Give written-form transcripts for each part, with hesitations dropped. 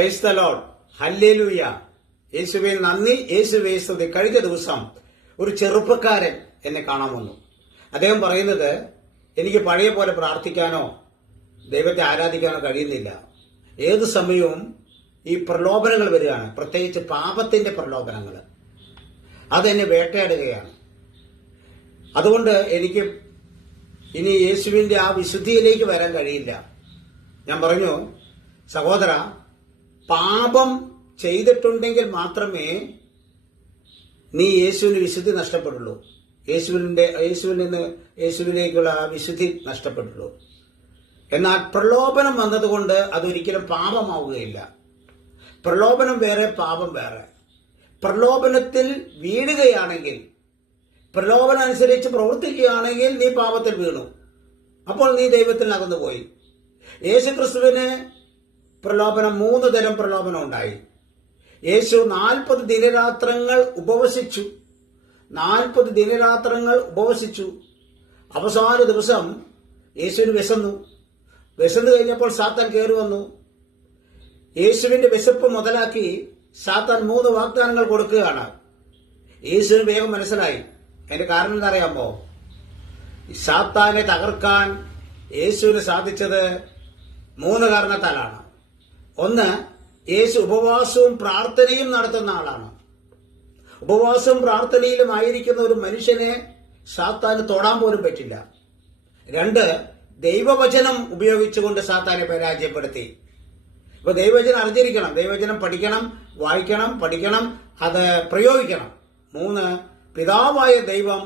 Praise the Lord. Hallelujah. യേശുവേ നന്ദി, യേശുവേ സ്തുതി. കഴിഞ്ഞ ദിവസം ഒരു ചെറുപ്പക്കാരൻ എന്നെ കാണാൻ വന്നു. അദ്ദേഹം പറയുന്നത്, എനിക്ക് പഴയ പോലെ പ്രാർത്ഥിക്കാനോ ദൈവത്തെ ആരാധിക്കാനോ കഴിയുന്നില്ല. ഏതു സമയവും ഈ പ്രലോഭനങ്ങൾ വരികയാണ്, പ്രത്യേകിച്ച് പാപത്തിന്റെ പ്രലോഭനങ്ങൾ. അതെന്നെ വേട്ടയാടുകയാണ്. അതുകൊണ്ട് എനിക്ക് ഇനി യേശുവിന്റെ ആ വിശുദ്ധിയിലേക്ക് വരാൻ കഴിയില്ല. ഞാൻ പറഞ്ഞു, സഹോദര, പാപം ചെയ്തിട്ടുണ്ടെങ്കിൽ മാത്രമേ നീ യേശുവിന് വിശുദ്ധി നഷ്ടപ്പെടുള്ളൂ. യേശുവിൽ നിന്ന് യേശുവിലേക്കുള്ള വിശുദ്ധി നഷ്ടപ്പെട്ടുള്ളൂ. എന്നാൽ പ്രലോഭനം വന്നതുകൊണ്ട് അതൊരിക്കലും പാപമാവുകയില്ല. പ്രലോഭനം വേറെ, പാപം വേറെ. പ്രലോഭനത്തിൽ വീഴുകയാണെങ്കിൽ, പ്രലോഭനം അനുസരിച്ച് പ്രവർത്തിക്കുകയാണെങ്കിൽ നീ പാപത്തിൽ വീണു. അപ്പോൾ നീ ദൈവത്തിൽ അകന്നുപോയി. യേശുക്രിസ്തുവിന് പ്രലോഭനം, 3 തരം പ്രലോഭനം ഉണ്ടായി. യേശു 40 ദിനരാത്രങ്ങൾ ഉപവസിച്ചു. 40 ദിനരാത്രങ്ങൾ ഉപവസിച്ചു. അവസാന ദിവസം യേശുവിന് വിശന്നു കഴിഞ്ഞപ്പോൾ സാത്താൻ കയറി വന്നു. യേശുവിന്റെ വിശപ്പ് മുതലാക്കി സാത്താൻ 3 വാഗ്ദാനങ്ങൾ കൊടുക്കുകയാണ്. യേശുവിന് വേഗം മനസ്സിലായി. അതിന്റെ കാരണം എന്താ അറിയാമോ? സാത്താനെ തകർക്കാൻ യേശുവിന് സാധിച്ചത് 3 കാരണത്താലാണ്. ഒന്ന്, യേശു ഉപവാസവും പ്രാർത്ഥനയും നടത്തുന്ന ആളാണ്. ഉപവാസവും പ്രാർത്ഥനയിലും ആയിരിക്കുന്ന ഒരു മനുഷ്യനെ സാത്താന് തൊടാൻ പോലും പറ്റില്ല. 2, ദൈവവചനം ഉപയോഗിച്ചുകൊണ്ട് സാത്താനെ പരാജയപ്പെടുത്തി. ഇപ്പൊ ദൈവവചനം അറിഞ്ഞിരിക്കണം, ദൈവവചനം പഠിക്കണം, വായിക്കണം, പഠിക്കണം, അത് പ്രയോഗിക്കണം. 3, പിതാവായ ദൈവം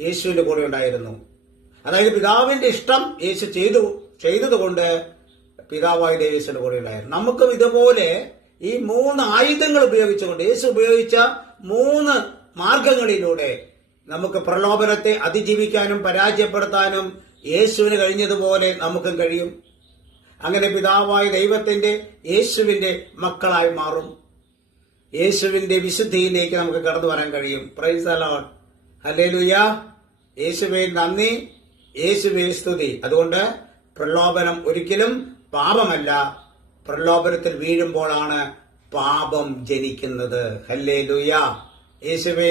യേശുവിന്റെ കൂടെ ഉണ്ടായിരുന്നു. അതായത് പിതാവിന്റെ ഇഷ്ടം യേശു ചെയ്തതുകൊണ്ട് പിതാവായ യേശുവിന്റെ കൂടെ ഉണ്ടായിരുന്നു. നമുക്കും ഇതുപോലെ ഈ 3 ആയുധങ്ങൾ ഉപയോഗിച്ചുകൊണ്ട്, യേശു ഉപയോഗിച്ച 3 മാർഗങ്ങളിലൂടെ നമുക്ക് പ്രലോഭനത്തെ അതിജീവിക്കാനും പരാജയപ്പെടുത്താനും യേശുവിന് കഴിഞ്ഞതുപോലെ നമുക്കും കഴിയും. അങ്ങനെ പിതാവായ ദൈവത്തിന്റെ, യേശുവിന്റെ മക്കളായി മാറും. യേശുവിന്റെ വിശുദ്ധിയിലേക്ക് നമുക്ക് കടന്നു വരാൻ കഴിയും. Praise the Lord. ഹല്ലേലൂയ. യേശുവേ നന്ദി, യേശുവേ സ്തുതി. അതുകൊണ്ട് പ്രലോഭനം ഒരിക്കലും പാപമല്ല. പ്രലോഭനത്തിൽ വീഴുമ്പോഴാണ് പാപം ജനിക്കുന്നത്. ഹല്ലേലൂയ. യേശുവേ